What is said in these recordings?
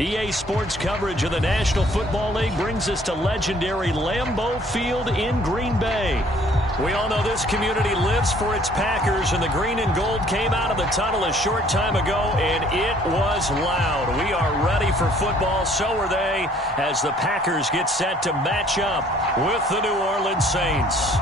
EA Sports coverage of the National Football League brings us to legendary Lambeau Field in Green Bay. We all know this community lives for its Packers, and the green and gold came out of the tunnel a short time ago, and it was loud. We are ready for football, so are they, as the Packers get set to match up with the New Orleans Saints.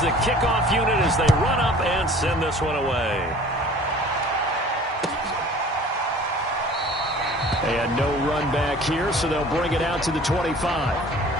The kickoff unit as they run up and send this one away. And no run back here, so they'll bring it out to the 25.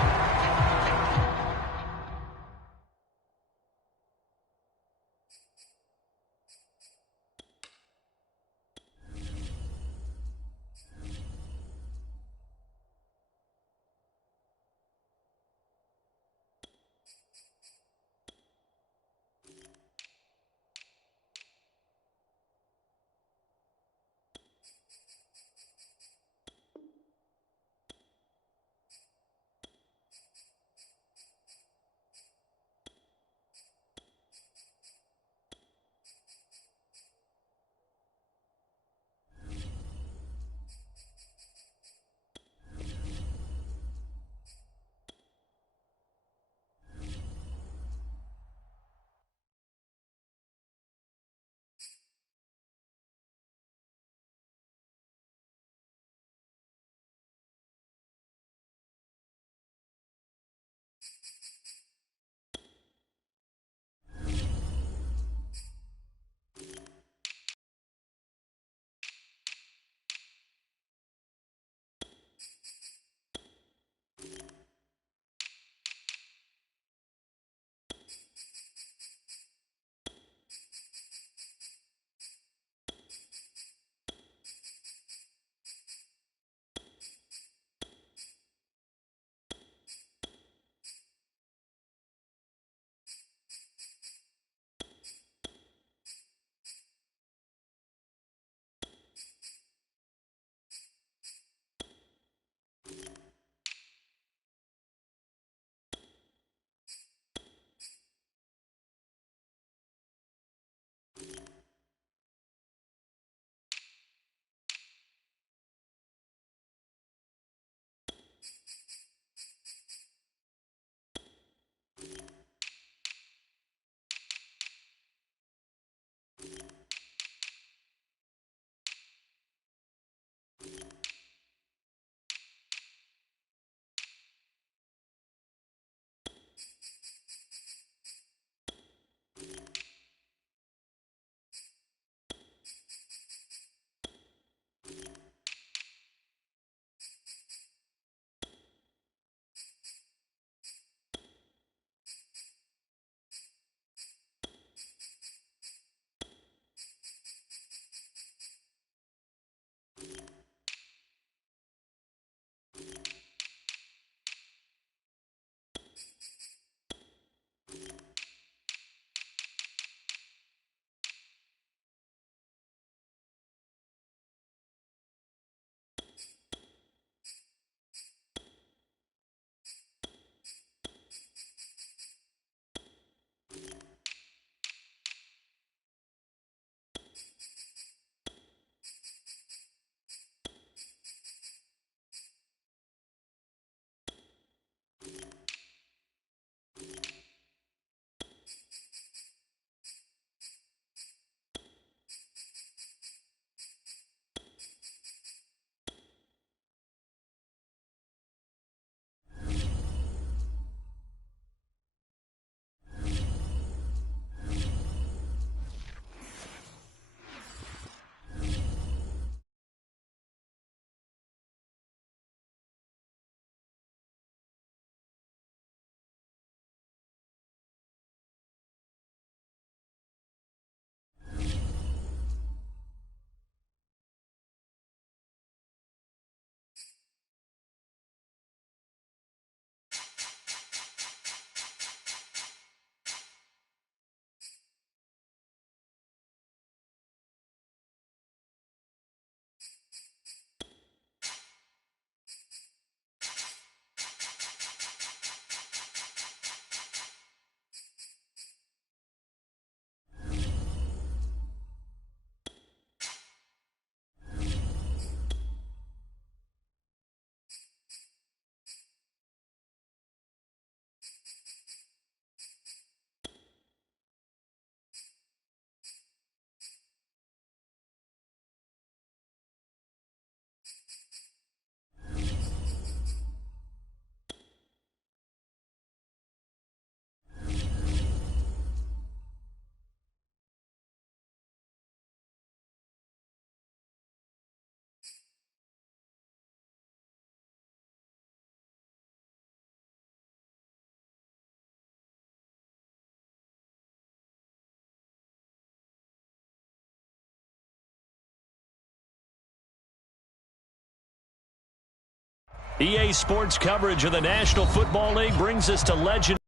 EA Sports coverage of the National Football League brings us to legend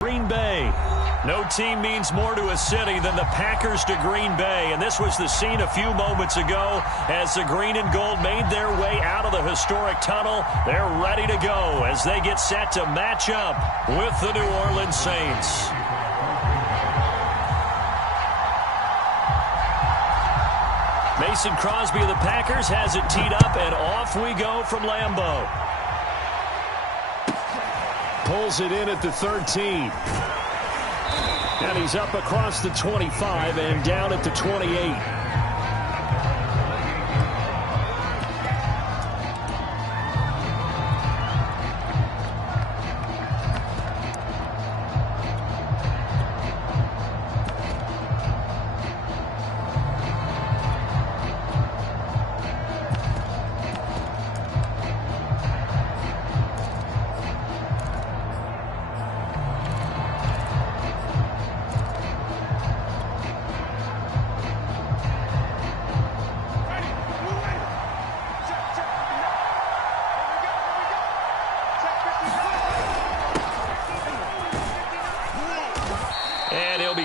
Green Bay. No team means more to a city than the Packers to Green Bay, and this was the scene a few moments ago as the green and gold made their way out of the historic tunnel. They're ready to go as they get set to match up with the New Orleans Saints. Mason Crosby of the Packers has it teed up, and off we go from Lambeau. Pulls it in at the 13. And he's up across the 25 and down at the 28.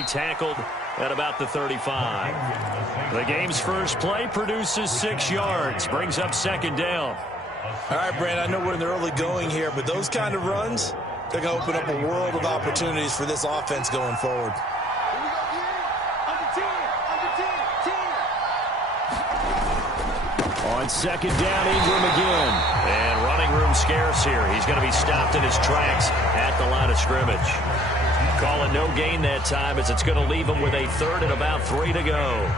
Tackled at about the 35. The game's first play produces 6 yards, brings up second down. All right, Brand, I know we're in the early going here, but those kind of runs, they're going to open up a world of opportunities for this offense going forward. On second down, Ingram again. And running room scarce here. He's going to be stopped in his tracks at the line of scrimmage. Call it no gain that time as it's going to leave him with a third and about 3 to go.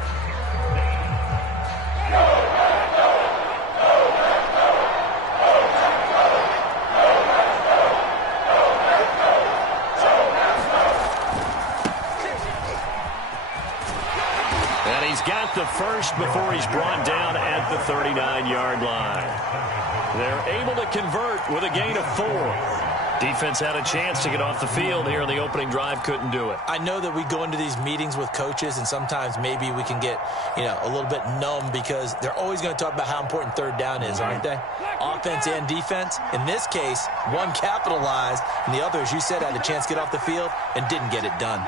And he's got the first before he's brought down at the 39-yard line. They're able to convert with a gain of 4. Defense had a chance to get off the field here in the opening drive, couldn't do it. I know that we go into these meetings with coaches, and sometimes maybe we can get, a little bit numb because they're always going to talk about how important third down is, aren't they? Offense and defense. In this case, one capitalized, and the other, as you said, had a chance to get off the field and didn't get it done.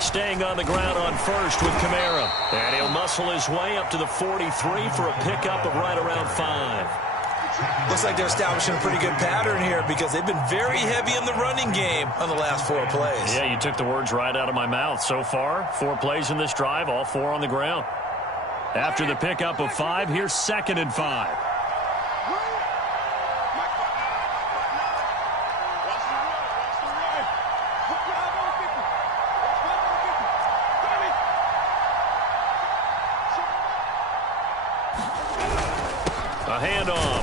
Staying on the ground on first with Kamara. And he'll muscle his way up to the 43 for a pickup of right around 5. Looks like they're establishing a pretty good pattern here because they've been very heavy in the running game on the last 4 plays. Yeah, you took the words right out of my mouth. So far, 4 plays in this drive, all 4 on the ground. After the pickup of 5, here's second and 5.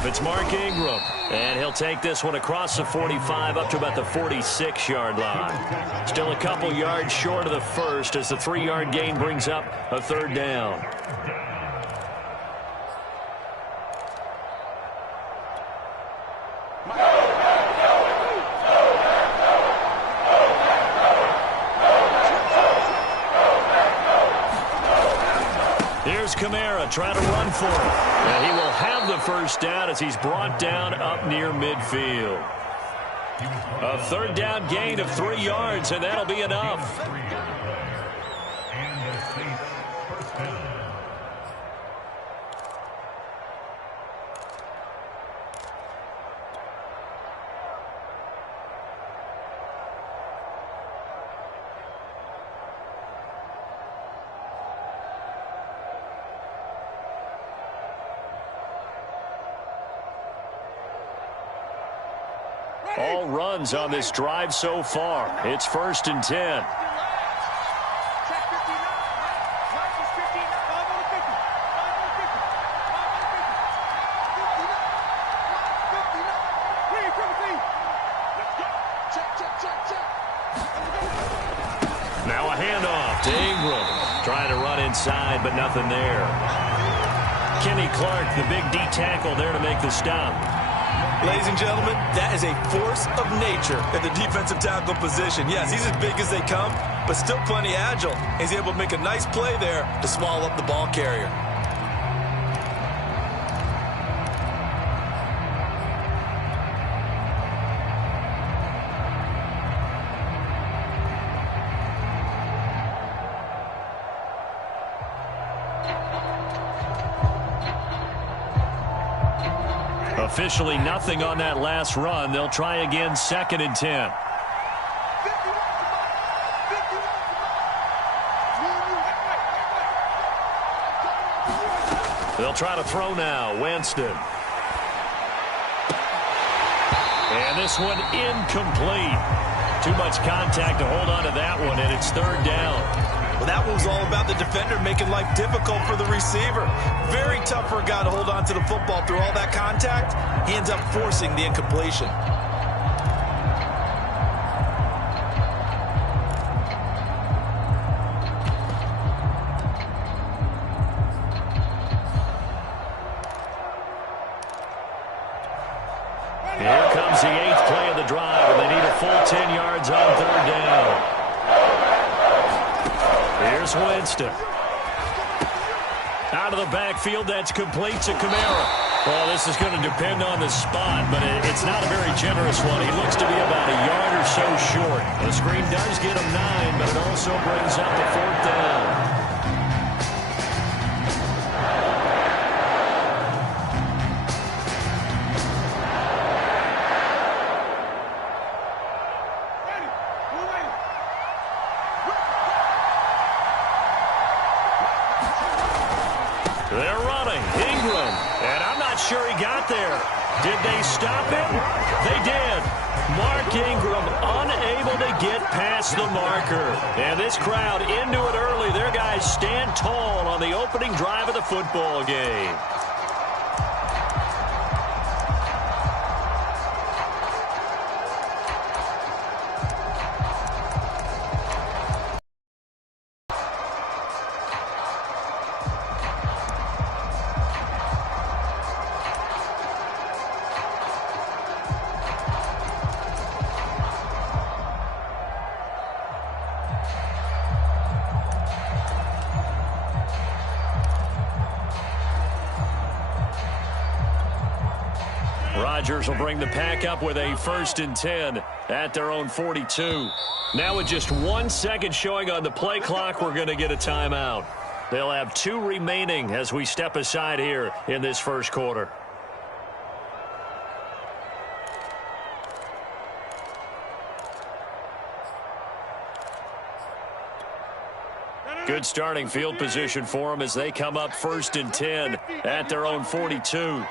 It's Mark Ingram, and he'll take this one across the 45 up to about the 46-yard line. Still a couple yards short of the first as the 3-yard gain brings up a third down. Here's Kamara trying to run for it. And he will have the first down as he's brought down up near midfield. A third down gain of 3 yards, and that'll be enough. All runs on this drive so far. It's 1st and 10. Now a handoff to Ingram. Trying to run inside, but nothing there. Kenny Clark, the big D tackle there to make the stop. Ladies and gentlemen, that is a force of nature at the defensive tackle position. Yes, he's as big as they come, but still plenty agile. He's able to make a nice play there to swallow up the ball carrier. Officially nothing on that last run. They'll try again, 2nd and 10. They'll try to throw now. Winston. And this one incomplete. Too much contact to hold on to that one, and it's 3rd down. Well, that one was all about the defender making life difficult for the receiver. Very tough for a guy to hold on to the football through all that contact. He ends up forcing the incompletion. Here comes the 8th play of the drive, and they need a full 10 yards on 3rd down. Here's Winston. Out of the backfield, that's complete to Kamara. Well, this is going to depend on the spot, but it's not a very generous one. He looks to be about a yard or so short. The screen does get him 9, but it also brings up a 4th down. They're running. Ingram. And I'm not sure he got there. Did they stop him? They did. Mark Ingram unable to get past the marker. And this crowd into it early. Their guys stand tall on the opening drive of the football game. Rodgers will bring the pack up with a 1st and 10 at their own 42. Now with just 1 second showing on the play clock, we're going to get a timeout. They'll have 2 remaining as we step aside here in this first quarter. Good starting field position for them as they come up 1st and 10 at their own 42.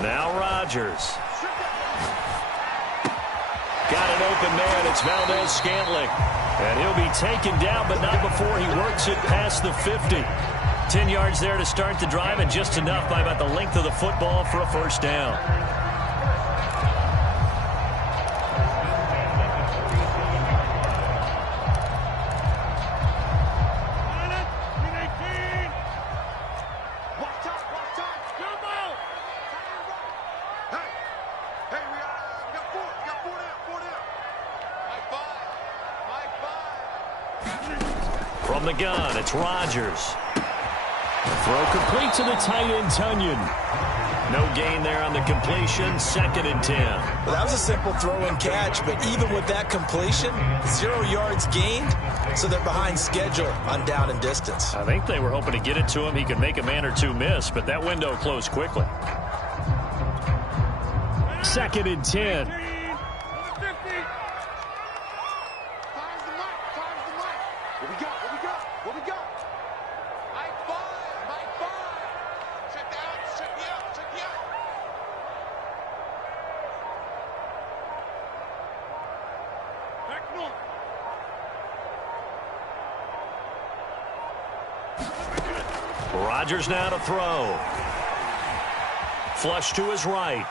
Now Rodgers. Got an open man. It's Valdez-Scantling. And he'll be taken down, but not before he works it past the 50. 10 yards there to start the drive, and just enough by about the length of the football for a 1st down. From the gun, it's Rodgers. Throw complete to the tight end, Tunyon. No gain there on the completion, 2nd and 10. Well, that was a simple throw and catch, but even with that completion, 0 yards gained, so they're behind schedule on down and distance. I think they were hoping to get it to him. He could make a man or two miss, but that window closed quickly. 2nd and 10. Rodgers now to throw. Flush to his right.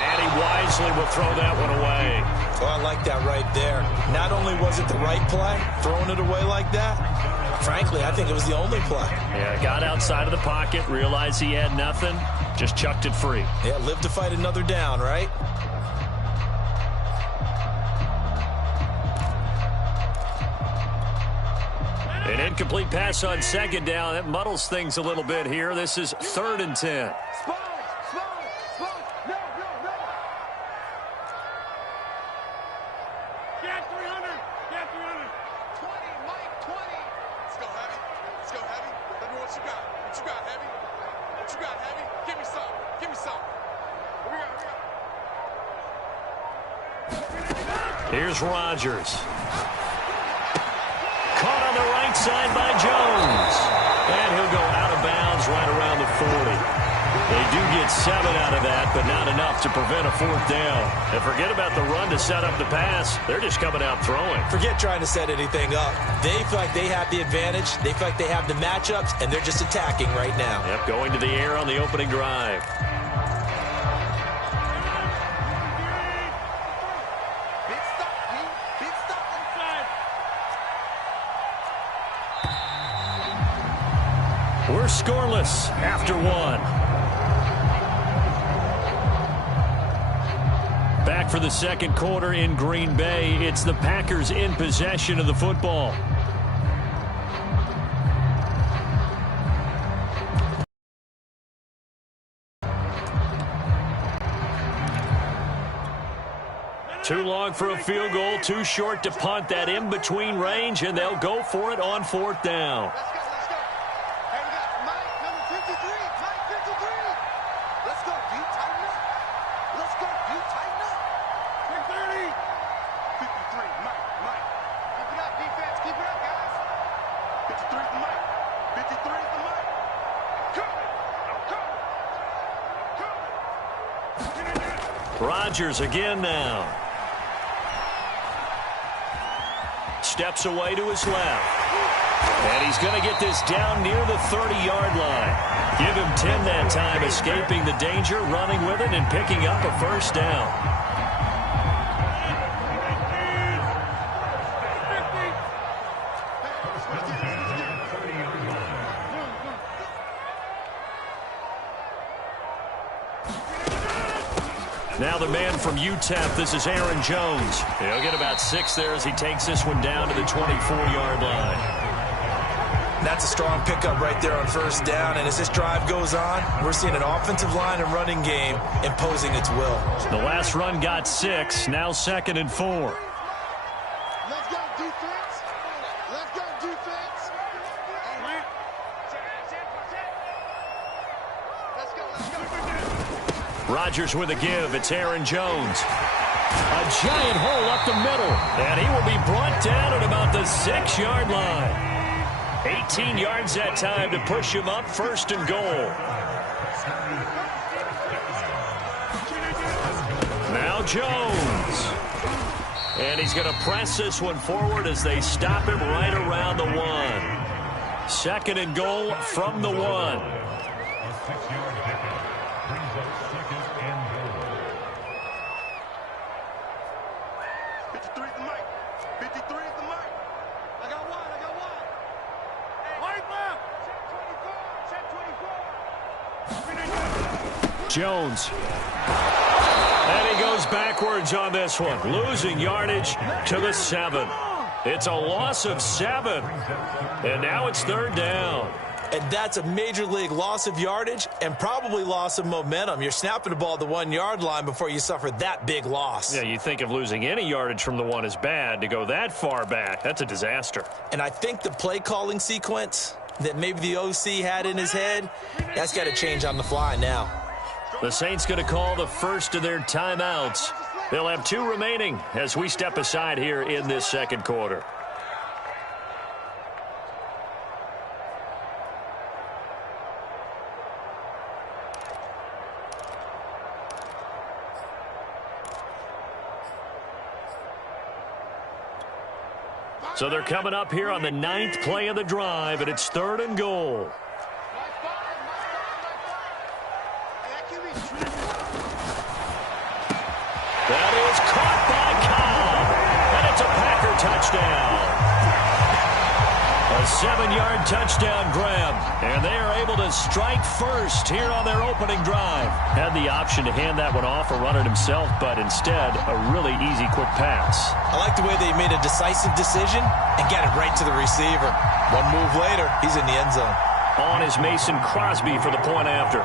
And he wisely will throw that one away. Oh, I like that right there. Not only was it the right play, throwing it away like that, frankly, I think it was the only play. Yeah, got outside of the pocket, realized he had nothing, just chucked it free. Yeah, live to fight another down, right? An incomplete pass on second down. That muddles things a little bit here. This is 3rd and 10. Here's Rodgers. Caught on the right side by Jones. And he'll go out of bounds right around the 40. They do get 7 out of that, but not enough to prevent a 4th down. And forget about the run to set up the pass. They're just coming out throwing. Forget trying to set anything up. They feel like they have the advantage. They feel like they have the matchups, and they're just attacking right now. Yep, going to the air on the opening drive. We're scoreless after 1. Back for the second quarter in Green Bay. It's the Packers in possession of the football. Too long for a field goal, too short to punt. That in-between range, and they'll go for it on 4th down. Rodgers again now. Steps away to his left. And he's going to get this down near the 30-yard line. Give him 10 that time, escaping the danger, running with it, and picking up a 1st down. Now the man from UTEP, this is Aaron Jones. He'll get about 6 there as he takes this one down to the 24-yard line. That's a strong pickup right there on 1st down, and as this drive goes on, we're seeing an offensive line and running game imposing its will. The last run got 6, now 2nd and 4. Let's go defense. Let's go defense. Let's go. Rodgers with a give. It's Aaron Jones. A giant hole up the middle. And he will be brought down at about the 6-yard line. 18 yards that time to push him up, 1st and goal. Now Jones. And he's going to press this one forward as they stop him right around the 1. 2nd and goal from the 1. Jones. And he goes backwards on this one, losing yardage to the 7. It's a loss of 7. And now it's 3rd down. And that's a major league loss of yardage and probably loss of momentum. You're snapping the ball at the 1-yard line before you suffer that big loss. Yeah, you think of losing any yardage from the 1 is bad. To go that far back, that's a disaster. And I think the play calling sequence that maybe the OC had in his head, that's got to change on the fly now. The Saints going to call the first of their timeouts. They'll have 2 remaining as we step aside here in this second quarter. So they're coming up here on the 9th play of the drive, and it's 3rd and goal. That is caught by Cobb, and it's a Packer touchdown. A 7-yard touchdown grab, and they are able to strike first here on their opening drive. Had the option to hand that one off or run it himself, but instead, a really easy, quick pass. I like the way they made a decisive decision and got it right to the receiver. One move later, he's in the end zone. On is Mason Crosby for the point after.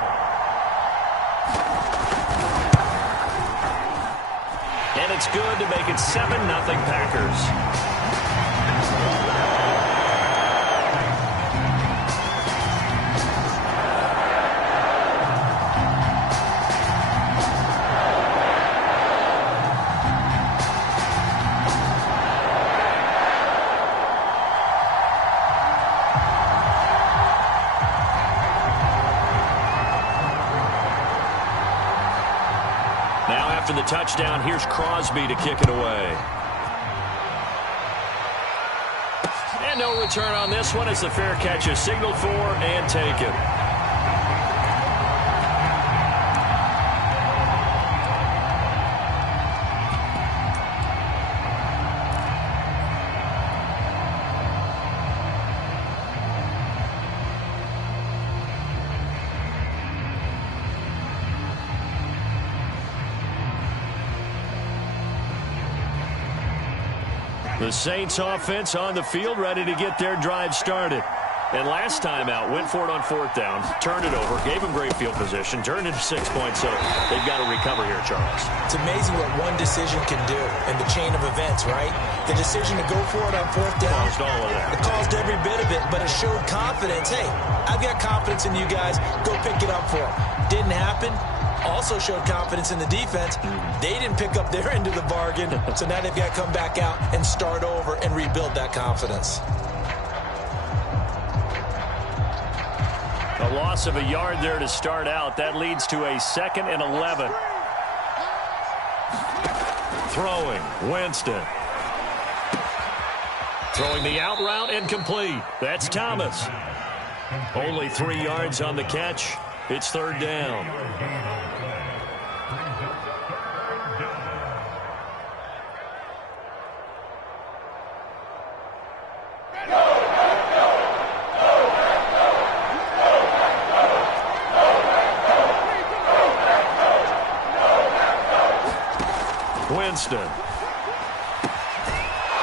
And it's good to make it 7-0 Packers. After the touchdown, here's Crosby to kick it away. And no return on this one as the fair catch is signaled for and taken. The Saints offense on the field, ready to get their drive started. And last time out, went for it on 4th down, turned it over, gave them great field position, turned it 6 points, so they've got to recover here, Charles. It's amazing what one decision can do in the chain of events, right? The decision to go for it on 4th down. Caused all of that. It caused every bit of it, but it showed confidence. Hey, I've got confidence in you guys. Go pick it up for them. Didn't happen. Also showed confidence in the defense. They didn't pick up their end of the bargain, so now they've got to come back out and start over and rebuild that confidence. A loss of a yard there to start out. That leads to a 2nd and 11. Throwing, Winston. Throwing the out route and complete. That's Thomas. Only 3 yards on the catch. It's 3rd down. Winston.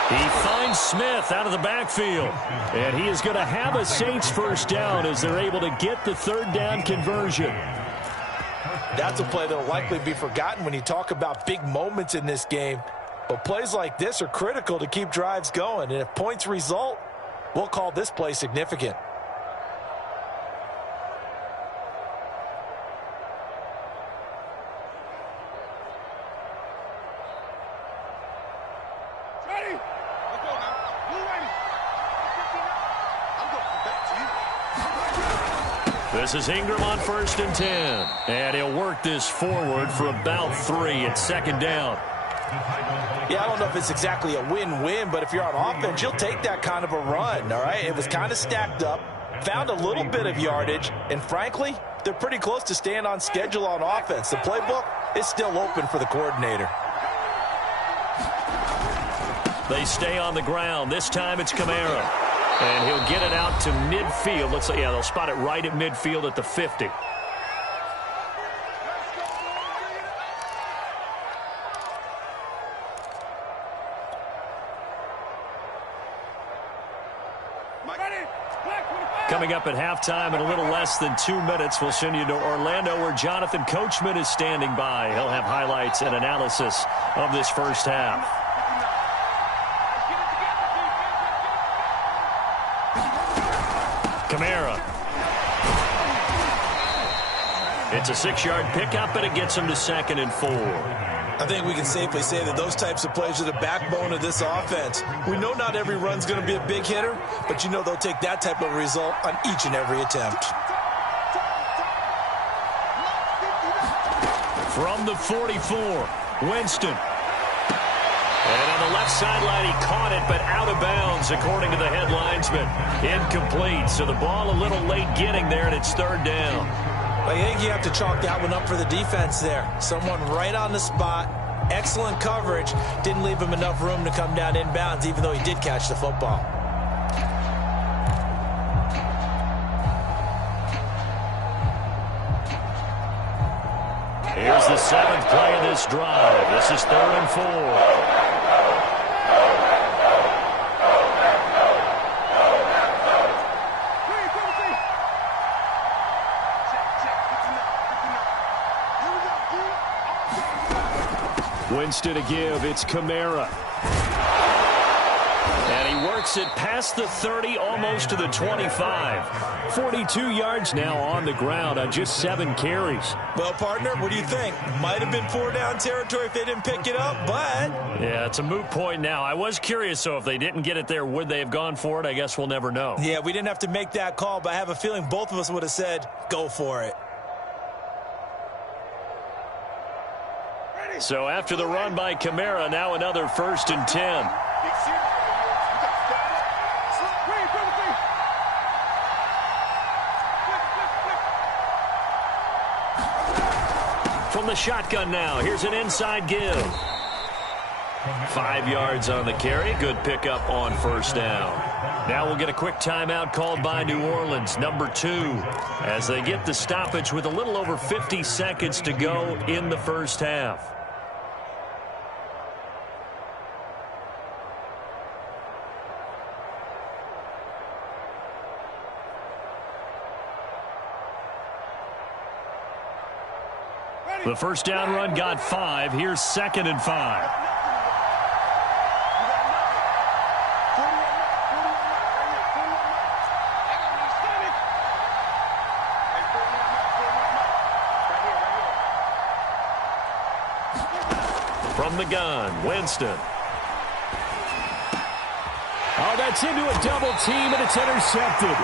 He finds Smith out of the backfield. And he is going to have a Saints first down as they're able to get the 3rd down conversion. That's a play that will likely be forgotten when you talk about big moments in this game. But plays like this are critical to keep drives going. And if points result, we'll call this play significant. This is Ingram on 1st and 10. And he'll work this forward for about 3 at 2nd down. Yeah, I don't know if it's exactly a win-win, but if you're on offense, you'll take that kind of a run, all right? It was kind of stacked up, found a little bit of yardage, and frankly, they're pretty close to staying on schedule on offense. The playbook is still open for the coordinator. They stay on the ground. This time it's Kamara. And he'll get it out to midfield. Looks like, yeah, they'll spot it right at midfield at the 50. Coming up at halftime in a little less than 2 minutes, we'll send you to Orlando where Jonathan Coachman is standing by. He'll have highlights and analysis of this first half. Kamara. It's a 6-yard pickup, but it gets him to 2nd and 4. I think we can safely say that those types of plays are the backbone of this offense. We know not every run's going to be a big hitter, but you know they'll take that type of result on each and every attempt. From the 44, Winston. And on the left sideline, he caught it, but out of bounds, according to the headlinesman. Incomplete, so the ball a little late getting there, and it's third down. I think you have to chalk that one up for the defense there. Someone right on the spot, excellent coverage, didn't leave him enough room to come down inbounds, even though he did catch the football. Here's the 7th play of this drive. This is 3rd and 4. Winston to give. It's Kamara. And he works it past the 30, almost to the 25. 42 yards now on the ground on just 7 carries. Well, partner, what do you think? Might have been 4-down territory if they didn't pick it up, but... Yeah, it's a moot point now. I was curious, so if they didn't get it there, would they have gone for it? I guess we'll never know. Yeah, we didn't have to make that call, but I have a feeling both of us would have said, go for it. So after the run by Kamara, now another 1st and 10. From the shotgun now, here's an inside give. 5 yards on the carry. Good pickup on 1st down. Now we'll get a quick timeout called by New Orleans, number 2, as they get the stoppage with a little over 50 seconds to go in the 1st half. The 1st down run got 5. Here's 2nd and 5. From the gun, Winston. Oh, that's into a double team, and it's intercepted.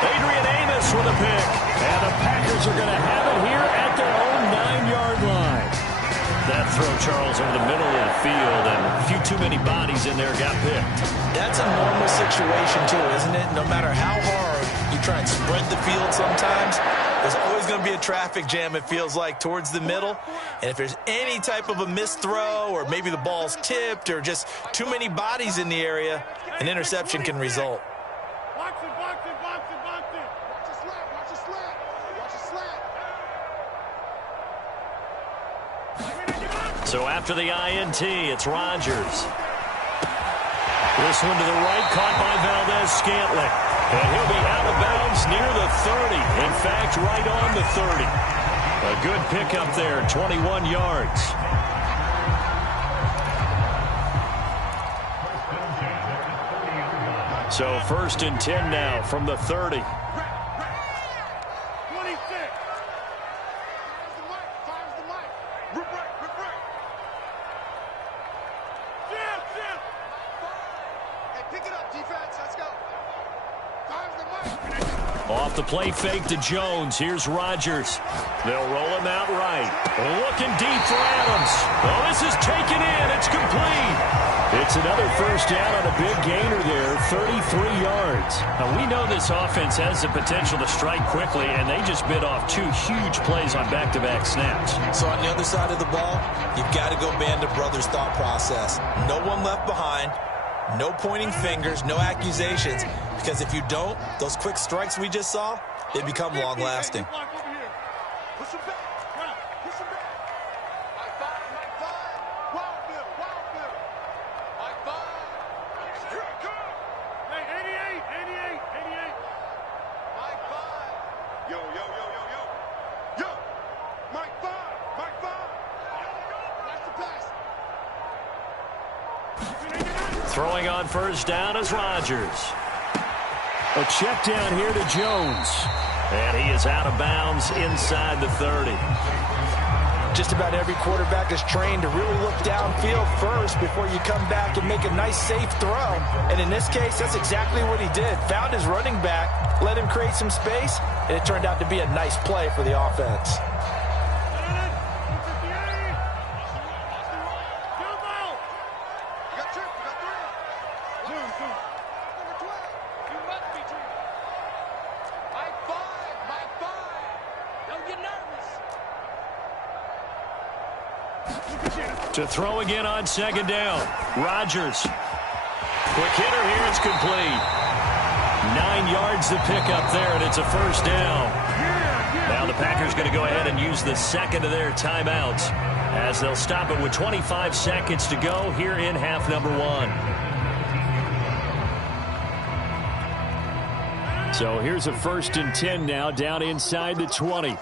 Adrian Amos with a pick. And the Packers are going to have it here at their own 9-yard line. That throw, Charles, over the middle of the field, and a few too many bodies in there got picked. That's a normal situation, too, isn't it? No matter how hard you try and spread the field sometimes, there's always going to be a traffic jam, it feels like, towards the middle. And if there's any type of a missed throw, or maybe the ball's tipped, or just too many bodies in the area, an interception can result. So after the INT, it's Rodgers. This one to the right, caught by Valdez-Scantling. And he'll be out of bounds near the 30. In fact, right on the 30. A good pickup there, 21 yards. So 1st and 10 now from the 30. Off the play fake to Jones. Here's Rodgers. They'll roll him out right. Looking deep for Adams. Oh, this is taken in. It's complete. It's another 1st down on a big gainer there, 33 yards. Now, we know this offense has the potential to strike quickly, and they just bit off 2 huge plays on back-to-back snaps. So on the other side of the ball, you've got to go Band of Brothers thought process. No one left behind. No pointing fingers, no accusations, because if you don't, those quick strikes we just saw, they become long-lasting. Throwing on 1st down is Rodgers. A check down here to Jones. And he is out of bounds inside the 30. Just about every quarterback is trained to really look downfield first before you come back and make a nice, safe throw. And in this case, that's exactly what he did. Found his running back, let him create some space, and it turned out to be a nice play for the offense. To throw again on second down. Rodgers. Quick hitter here. It's complete. 9 yards to pick up there, and it's a first down. Now the Packers going to go ahead and use the second of their timeouts as they'll stop it with 25 seconds to go here in half number 1. So here's a 1st and 10 now down inside the 20.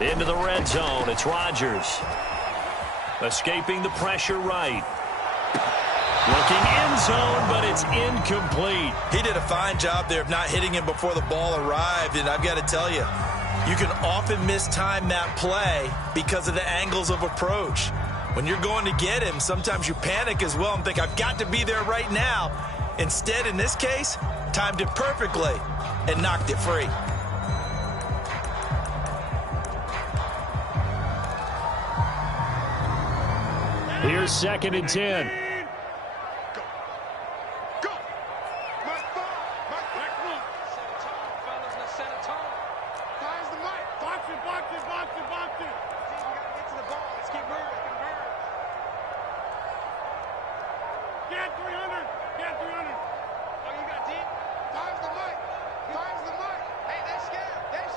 Into the red zone, it's Rodgers. Escaping the pressure right. Looking end zone, but it's incomplete. He did a fine job there of not hitting him before the ball arrived, and I've got to tell you, you can often mistime that play because of the angles of approach. When you're going to get him, sometimes you panic as well and think, I've got to be there right now. Instead, in this case, timed it perfectly and knocked it free. Here's 2nd and 10. Go. Mike, set a tone, fellas. Let's set a tone. Fires the mic. Box it. See, we got to get to the ball. Let's keep moving. Get 300. Oh, you got deep? Fires the mic. Hey, they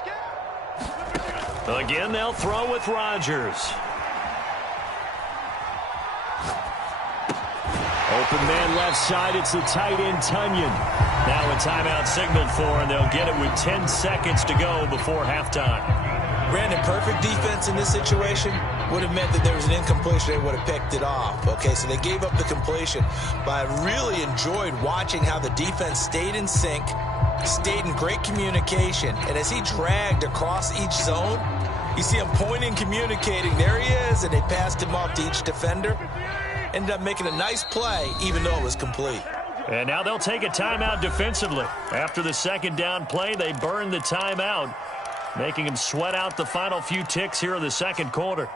scared. Again, they'll throw with Rodgers. Open man left side, it's the tight end, Tunyon. Now a timeout signaled for, and they'll get it with 10 seconds to go before halftime. Brandon, perfect defense in this situation would have meant that there was an incompletion. They would have picked it off. Okay, so they gave up the completion. But I really enjoyed watching how the defense stayed in sync, stayed in great communication, and as he dragged across each zone, you see him pointing, communicating. There he is, and they passed him off to each defender. Ended up making a nice play, even though it was complete. And now they'll take a timeout defensively. After the second down play, they burn the timeout, making them sweat out the final few ticks here in the second quarter.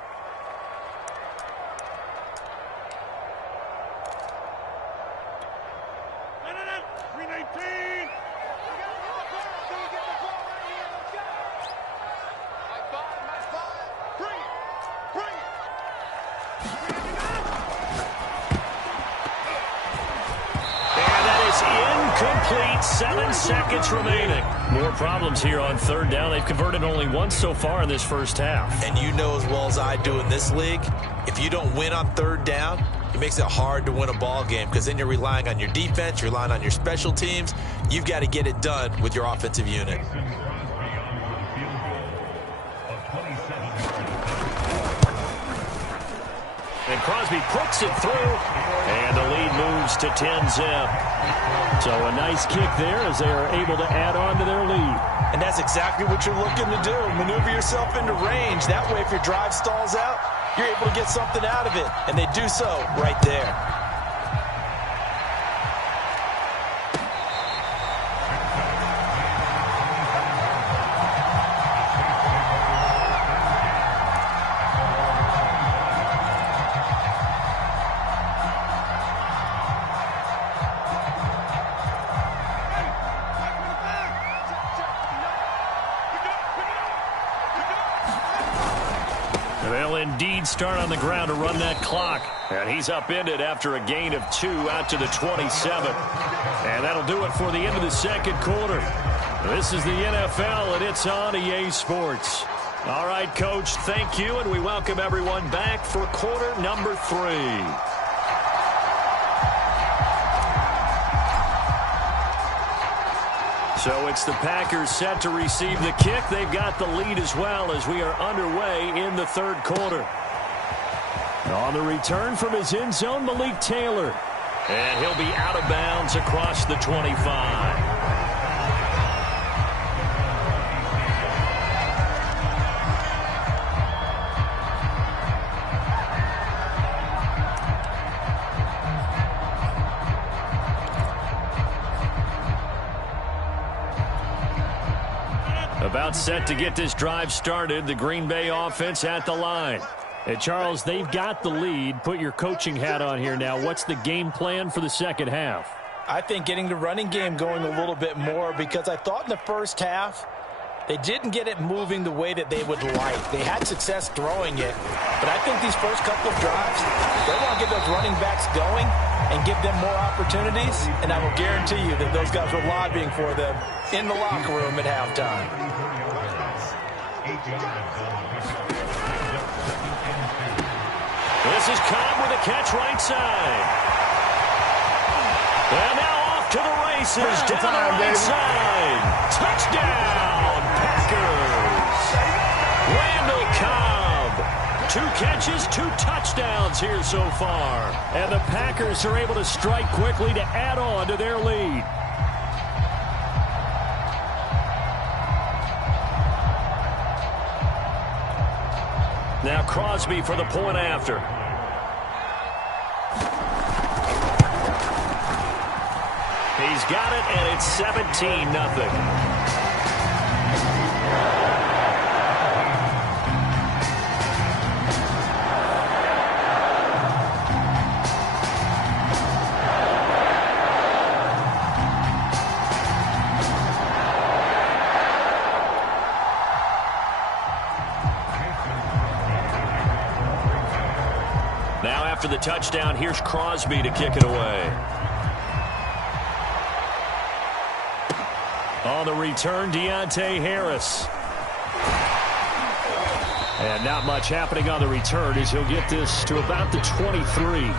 Incomplete, 7 seconds remaining. More problems here on third down. They've converted only once so far in this first half. And you know as well as I do in this league, if you don't win on third down, it makes it hard to win a ball game because then you're relying on your defense, you're relying on your special teams. You've got to get it done with your offensive unit. And Crosby puts it through, and the lead moves to 10-zip. So a nice kick there as they are able to add on to their lead. And that's exactly what you're looking to do. Maneuver yourself into range. That way, if your drive stalls out, you're able to get something out of it. And they do so right there. They'll indeed start on the ground to run that clock. And he's upended after a gain of 2 out to the 27. And that'll do it for the end of the second quarter. This is the NFL, and it's on EA Sports. All right, Coach, thank you, and we welcome everyone back for quarter number 3. So it's the Packers set to receive the kick. They've got the lead as well as we are underway in the third quarter. On the return from his end zone, Malik Taylor. And he'll be out of bounds across the 25. About set to get this drive started. The Green Bay offense at the line. Hey, Charles, they've got the lead. Put your coaching hat on here now. What's the game plan for the second half? I think getting the running game going a little bit more, because I thought in the first half they didn't get it moving the way that they would like. They had success throwing it, but I think these first couple of drives, they want to get those running backs going and give them more opportunities, and I will guarantee you that those guys were lobbying for them in the locker room at halftime. This is Cobb with a catch right side. And now off to the races, down the right side. Touchdown, Packers. Randall Cobb. 2 catches, 2 touchdowns here so far. And the Packers are able to strike quickly to add on to their lead. Now Crosby for the point after. He's got it, and it's 17-0. Now after the touchdown, here's Crosby to kick it away. On the return, Deontay Harris. And not much happening on the return as he'll get this to about the 23.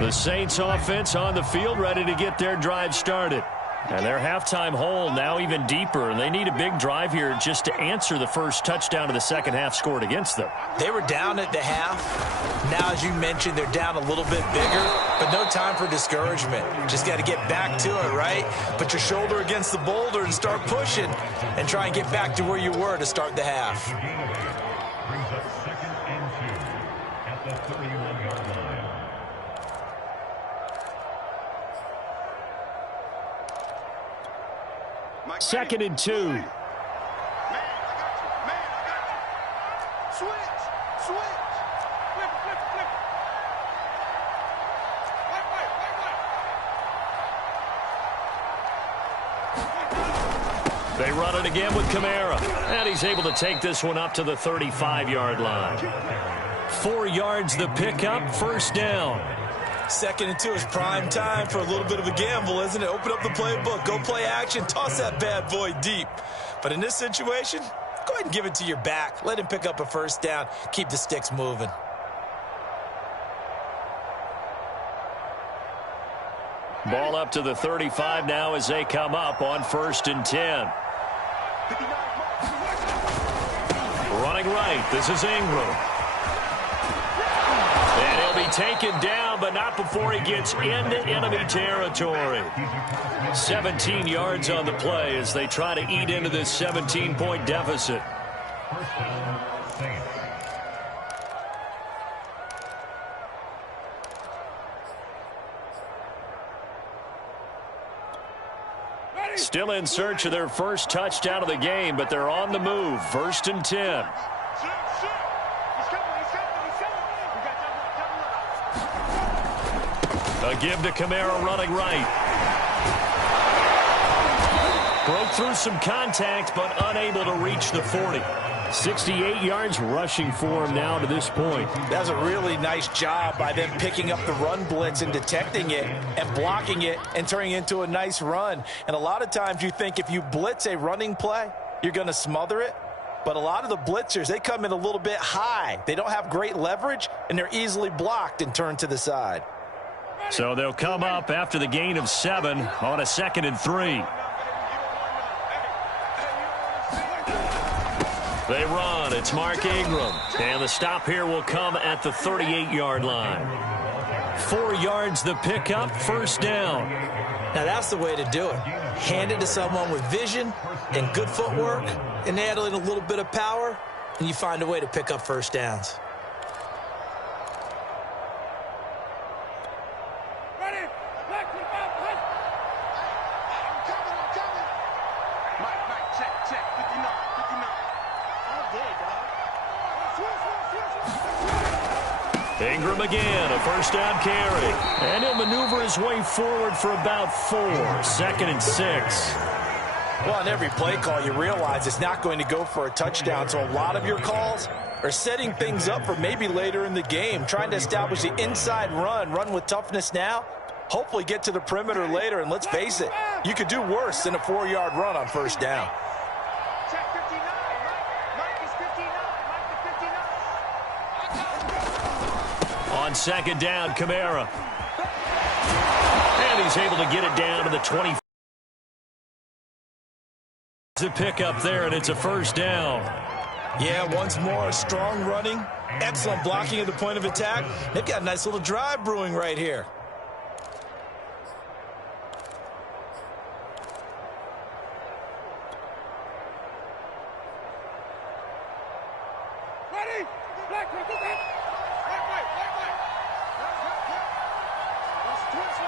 The Saints offense on the field, ready to get their drive started. And their halftime hole now even deeper, and they need a big drive here just to answer the first touchdown of the second half scored against them. They were down at the half. Now, as you mentioned, they're down a little bit bigger, but no time for discouragement. Just got to get back to it, right? Put your shoulder against the boulder and start pushing and try and get back to where you were to start the half. Brings up 2nd and 2 at the 31-yard line. Second and 2. Man, I got you. Man, I got you. Switch. Flip it. Right. They run it again with Kamara. And he's able to take this one up to the 35-yard line. 4 yards the pickup, first down. 2nd and 2 is prime time for a little bit of a gamble, isn't it? Open up the playbook, go play action, toss that bad boy deep. But in this situation, go ahead and give it to your back. Let him pick up a first down. Keep the sticks moving. Ball up to the 35 now as they come up on 1st and 10. Running right, this is Ingram. And he'll be taken down, but not before he gets into enemy territory. 17 yards on the play as they try to eat into this 17-point deficit. First down, Saints. Still in search of their first touchdown of the game, but they're on the move. 1st and 10. A give to Kamara running right. Broke through some contact, but unable to reach the 40. 68 yards rushing for him now to this point. That's a really nice job by them picking up the run blitz and detecting it and blocking it and turning it into a nice run. And a lot of times you think if you blitz a running play, you're going to smother it. But a lot of the blitzers, they come in a little bit high. They don't have great leverage, and they're easily blocked and turned to the side. So they'll come up after the gain of 7 on a 2nd and 3. They run, and It's Mark Ingram. And the stop here will come at the 38-yard line. 4 yards the pickup, first down. Now that's the way to do it. Hand it to someone with vision and good footwork, and add in a little bit of power, and you find a way to pick up first downs. Ready? Black, I'm coming. Mike, check. 59. All day, dog. Ingram again, a first down carry. And he'll maneuver his way forward for about 4. 2nd and 6. Well, on every play call, you realize it's not going to go for a touchdown, so a lot of your calls are setting things up for maybe later in the game, trying to establish the inside run with toughness now, hopefully get to the perimeter later, and let's face it, you could do worse than a 4-yard run on first down. Check 59. Mike is 59. On 2nd down, Kamara. And he's able to get it down to the 20. The pickup there, and it's a first down. Yeah, once more, strong running, excellent blocking at the point of attack. They've got a nice little drive brewing right here. Ready? Black, go back. Right. Watch the twist.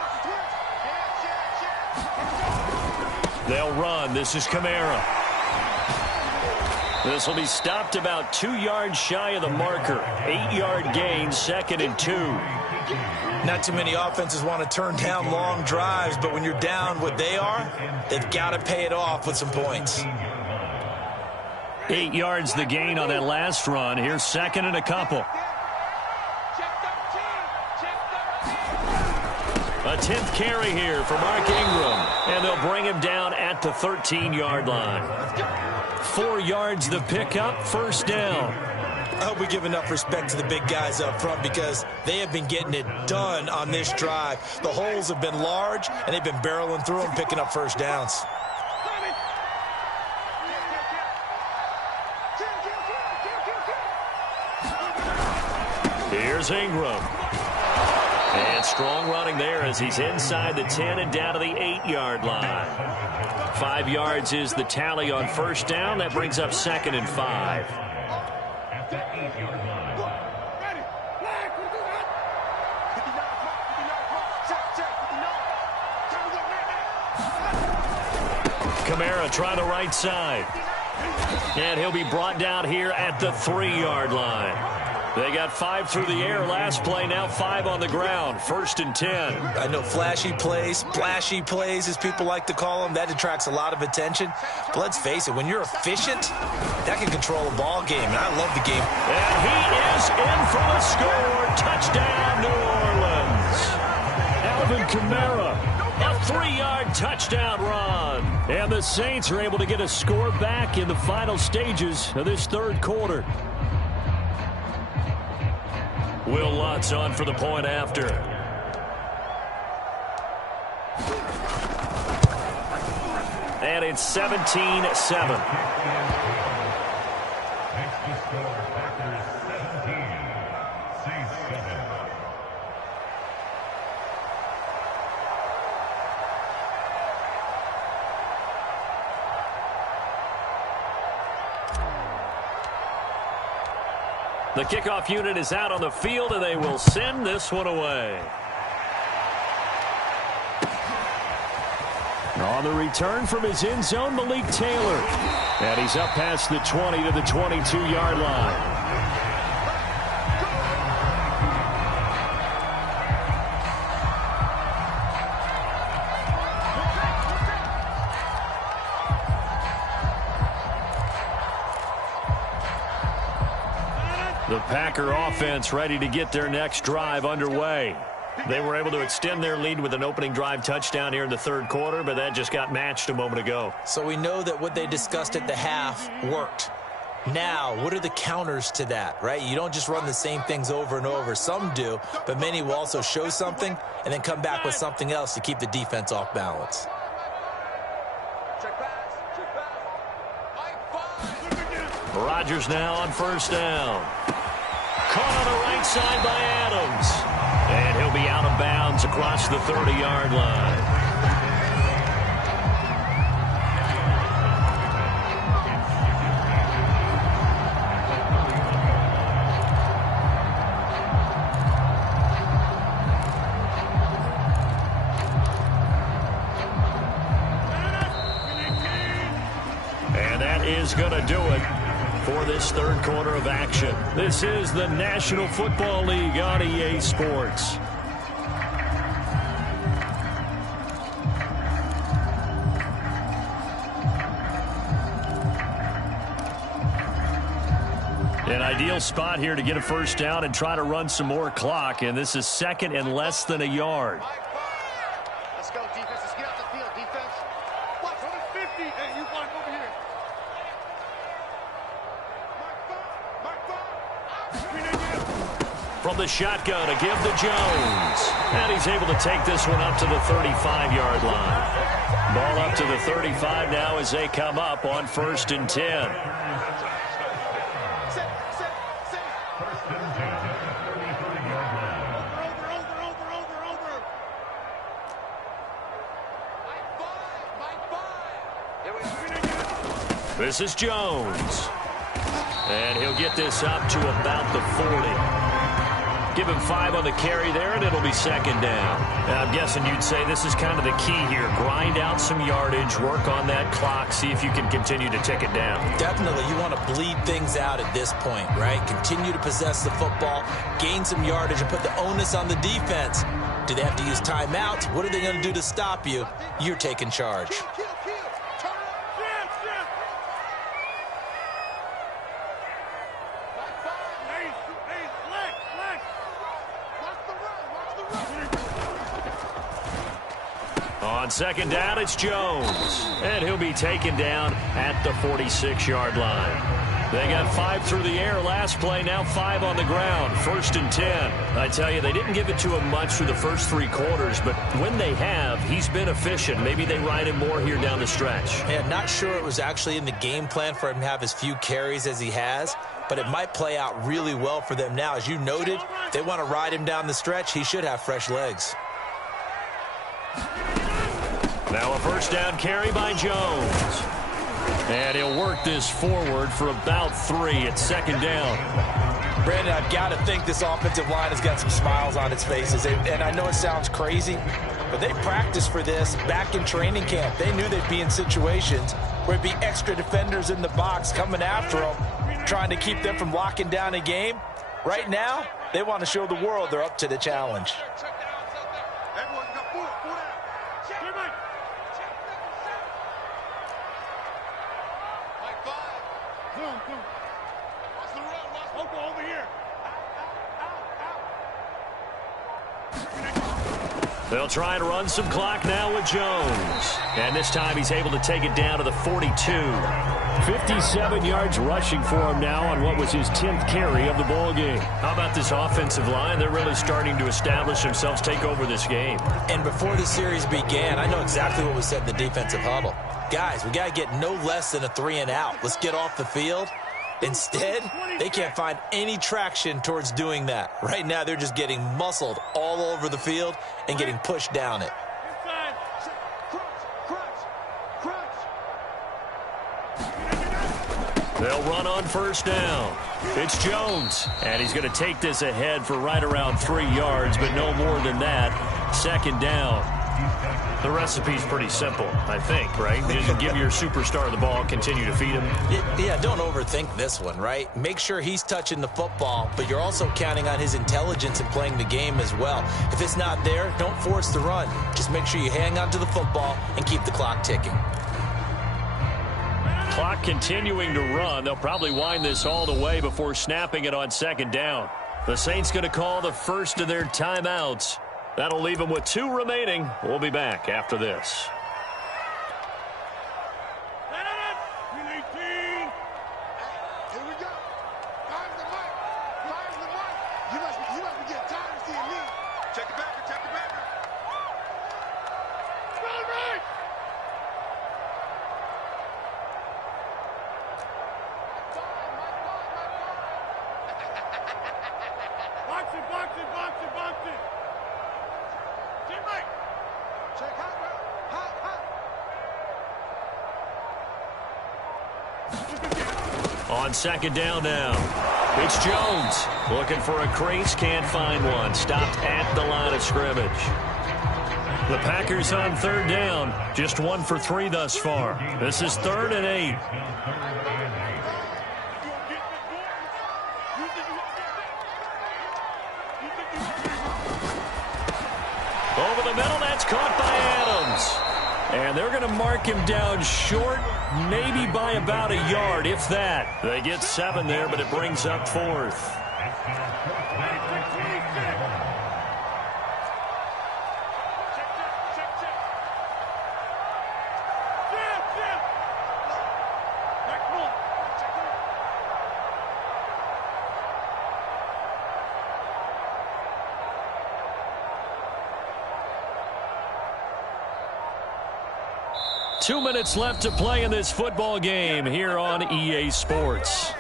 They'll run. This is Kamara. This will be stopped about 2 yards shy of the marker. 8-yard gain, 2nd and 2. Not too many offenses want to turn down long drives, but when you're down what they are, they've got to pay it off with some points. 8 yards the gain on that last run. Here's 2nd and a couple. A 10th carry here for Mark Ingram. And they'll bring him down at the 13-yard line. 4 yards the pickup, first down. I hope we give enough respect to the big guys up front because they have been getting it done on this drive. The holes have been large, and they've been barreling through them, picking up first downs. Here's Ingram. And strong running there as he's inside the 10 and down to the 8-yard line. 5 yards is the tally on first down. That brings up 2nd and 5. At the 8-yard line. Ready? Black, we'll do that. 59. Kamara trying the right side. And he'll be brought down here at the 3-yard line. They got 5 through the air last play, now 5 on the ground. 1st and 10. I know flashy plays, splashy plays, as people like to call them, that attracts a lot of attention. But let's face it, when you're efficient, that can control a ball game, and I love the game. And he is in for the score. Touchdown, New Orleans. Alvin Kamara, a 3-yard touchdown run. And the Saints are able to get a score back in the final stages of this third quarter. Will Lutz on for the point after. And it's 17-7. Makes the score Packers 17, Saints 7. The kickoff unit is out on the field, and they will send this one away. On the return from his end zone, Malik Taylor. And he's up past the 20 to the 22-yard line. The Packer offense ready to get their next drive underway. They were able to extend their lead with an opening drive touchdown here in the third quarter, but that just got matched a moment ago. So we know that what they discussed at the half worked. Now, what are the counters to that, right? You don't just run the same things over and over. Some do, but many will also show something and then come back with something else to keep the defense off balance. Check pass. Check pass. Mike, 5. Rodgers now on first down. Caught on the right side by Adams. And he'll be out of bounds across the 30-yard line. Is going to do it for this third quarter of action. This is the National Football League on EA Sports. An ideal spot here to get a first down and try to run some more clock, and this is second and less than a yard. Let's go, defense. Let's get out the field, defense. Watch, over 50. Hey, you block over here. From the shotgun, a give to Jones. And he's able to take this one up to the 35-yard line. Ball up to the 35 now as they come up on 1st and 10. This is Jones. And he'll get this up to about the 40. Give him 5 on the carry there, and it'll be second down. And I'm guessing you'd say this is kind of the key here. Grind out some yardage, work on that clock, see if you can continue to tick it down. Definitely, you want to bleed things out at this point, right? Continue to possess the football, gain some yardage, and put the onus on the defense. Do they have to use timeouts? What are they going to do to stop you? You're taking charge. On second down, it's Jones. And he'll be taken down at the 46-yard line. They got 5 through the air last play, now 5 on the ground. 1st and 10. I tell you, they didn't give it to him much through the first 3 quarters, but when they have, he's been efficient. Maybe they ride him more here down the stretch. Yeah, not sure it was actually in the game plan for him to have as few carries as he has, but it might play out really well for them now. As you noted, if they want to ride him down the stretch, he should have fresh legs. Now a first down carry by Jones. And he'll work this forward for about 3 at second down. Brandon, I've got to think this offensive line has got some smiles on its faces. And I know it sounds crazy, but they practiced for this back in training camp. They knew they'd be in situations where it'd be extra defenders in the box coming after them, trying to keep them from locking down a game. Right now, they want to show the world they're up to the challenge. They'll try and run some clock now with Jones. And this time he's able to take it down to the 42. 57 yards rushing for him now on what was his 10th carry of the ball game. How about this offensive line? They're really starting to establish themselves, take over this game. And before the series began, I know exactly what was said in the defensive huddle. Guys, we got to get no less than a 3 and out. Let's get off the field. Instead, they can't find any traction towards doing that. Right now, they're just getting muscled all over the field and getting pushed down it. They'll run on first down. It's Jones, and he's going to take this ahead for right around 3 yards, but no more than that. Second down. The recipe's pretty simple, I think, right? Just give your superstar the ball, continue to feed him. Yeah, don't overthink this one, right? Make sure he's touching the football, but you're also counting on his intelligence in playing the game as well. If it's not there, don't force the run. Just make sure you hang on to the football and keep the clock ticking. Clock continuing to run. They'll probably wind this all the way before snapping it on second down. The Saints going to call the first of their timeouts. That'll leave them with 2 remaining. We'll be back after this. Here we go. Fire's the mic. Fire's the mic. You must be getting tired of seeing me. Check the backer. Check the backer. Run, right. On second down now. It's Jones looking for a crease, can't find one. Stopped at the line of scrimmage. The Packers on third down, just 1 for 3 thus far. This is 3rd and 8. Over the middle, that's caught by Adams. And they're going to mark him down short, maybe by about a yard, if that. They get 7 there, but it brings up 4th. Two minutes left to play in this football game here on EA Sports.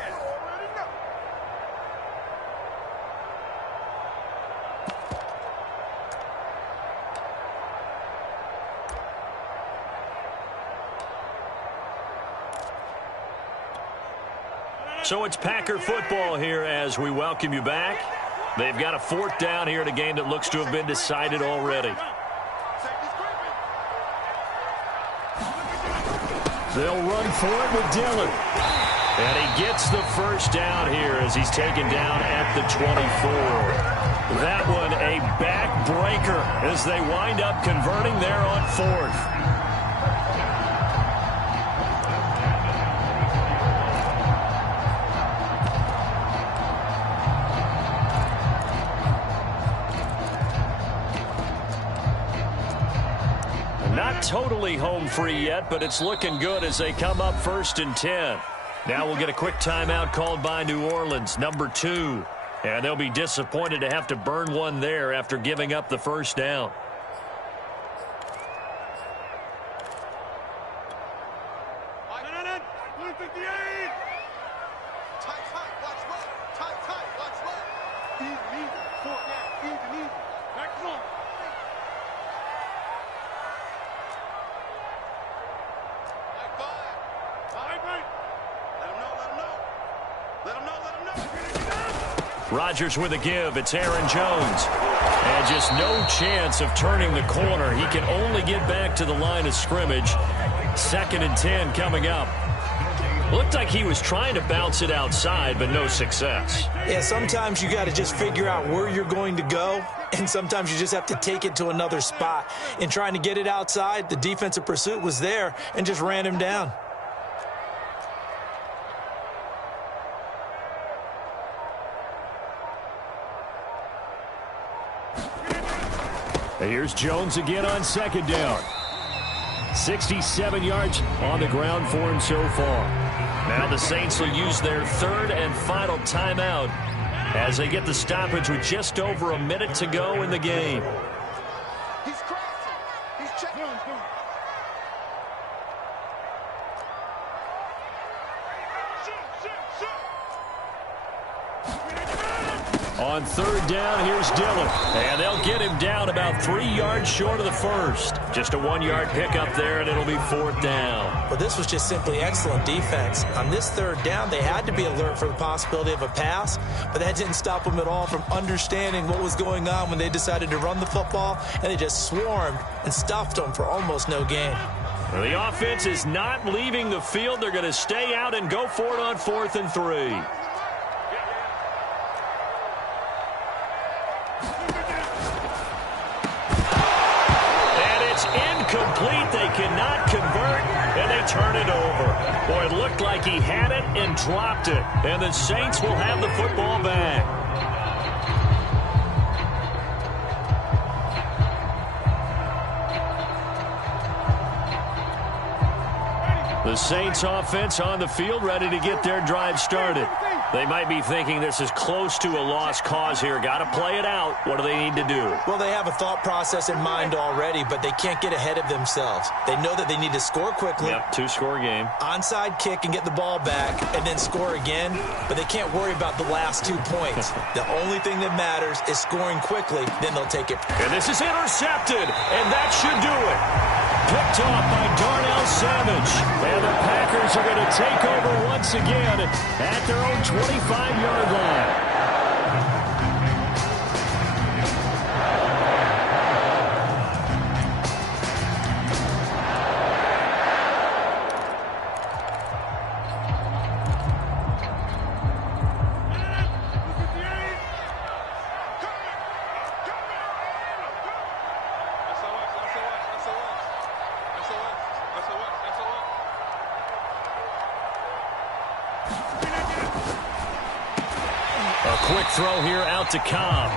So it's Packer football here as we welcome you back. They've got a 4th down here in a game that looks to have been decided already. They'll run for it with Dillon. And he gets the first down here as he's taken down at the 24. That one a backbreaker as they wind up converting there on 4th. Not totally home free yet, but it's looking good as they come up 1st and 10. Now we'll get a quick timeout called by New Orleans, number 2. And they'll be disappointed to have to burn one there after giving up the first down. Rodgers with a give. It's Aaron Jones. And just no chance of turning the corner. He can only get back to the line of scrimmage. 2nd and 10 coming up. Looked like he was trying to bounce it outside, but no success. Yeah, sometimes you got to just figure out where you're going to go, and sometimes you just have to take it to another spot. In trying to get it outside, the defensive pursuit was there and just ran him down. Here's Jones again on 2nd down. 67 yards on the ground for him so far. Now the Saints will use their 3rd and final timeout as they get the stoppage with just over a minute to go in the game. He's crossing. He's checking. On 3rd down, here's Dillon. And they'll get him down about 3 yards short of the first. Just a 1-yard pickup there, and it'll be 4th down. But this was just simply excellent defense. On this 3rd down, they had to be alert for the possibility of a pass, but that didn't stop them at all from understanding what was going on when they decided to run the football, and they just swarmed and stuffed them for almost no gain. Well, the offense is not leaving the field. They're going to stay out and go for it on 4th and 3. Incomplete. They cannot convert, and they turn it over. Boy, it looked like he had it and dropped it, and the Saints will have the football back. The Saints offense on the field ready to get their drive started. They might be thinking this is close to a lost cause here. Got to play it out. What do they need to do? Well, they have a thought process in mind already, but they can't get ahead of themselves. They know that they need to score quickly. Yep, 2-score game. Onside kick and get the ball back and then score again, but they can't worry about the last 2 points. The only thing that matters is scoring quickly, then they'll take it. And this is intercepted, and that should do it. Picked picked off by Darnell Savage. And the Packers are going to take over once again at their own 25-yard line. Quick throw here out to Cobb.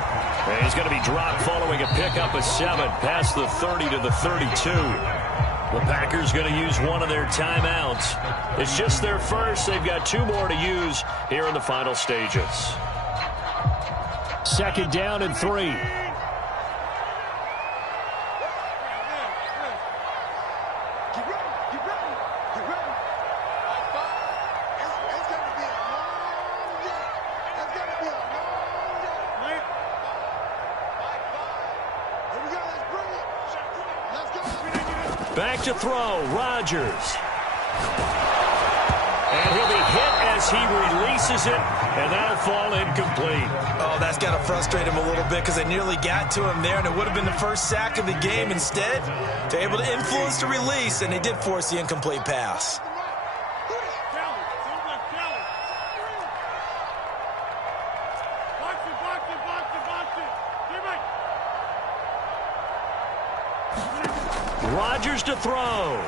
And he's going to be dropped following a pickup of 7 past the 30 to the 32. The Packers going to use one of their timeouts. It's just their first. They've got 2 more to use here in the final stages. 2nd down and 3. Back to throw, Rodgers. And he'll be hit as he releases it, and that'll fall incomplete. Oh, that's got to frustrate him a little bit because they nearly got to him there, and it would have been the first sack of the game. Instead, they're able to influence the release, and they did force the incomplete pass. Rodgers to throw.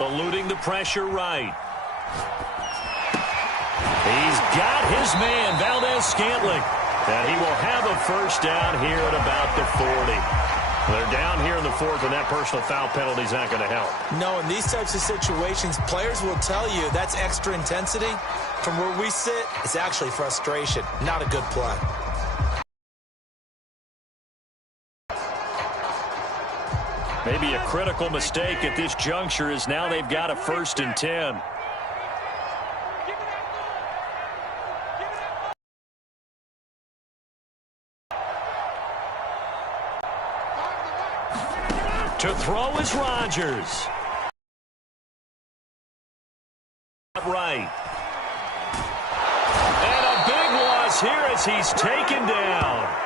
Eluding the pressure right. He's got his man, Valdez-Scantling. And he will have a first down here at about the 40. They're down here in the 4th, and that personal foul penalty is not going to help. No, in these types of situations, players will tell you that's extra intensity. From where we sit, it's actually frustration, not a good play. Maybe a critical mistake at this juncture is now they've got a 1st and 10. To throw is Rodgers. Right. And a big loss here as he's taken down.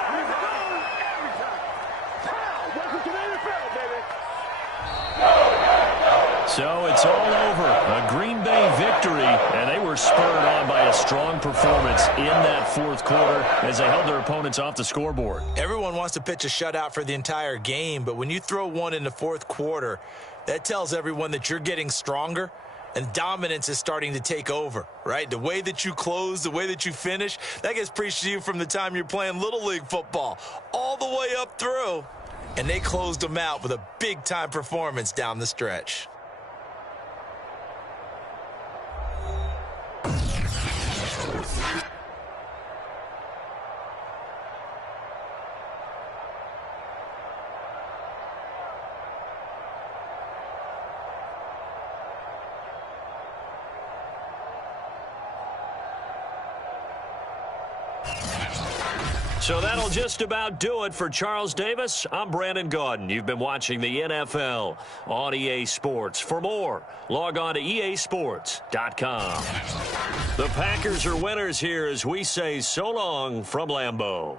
So it's all over. A Green Bay victory, and they were spurred on by a strong performance in that 4th quarter as they held their opponents off the scoreboard. Everyone wants to pitch a shutout for the entire game, but when you throw one in the 4th quarter, that tells everyone that you're getting stronger and dominance is starting to take over, right? The way that you close, the way that you finish, that gets preached to you from the time you're playing Little League football all the way up through. And they closed them out with a big-time performance down the stretch. So that'll just about do it for Charles Davis. I'm Brandon Gaudin. You've been watching the NFL on EA Sports. For more, log on to easports.com. The Packers are winners here as we say so long from Lambeau.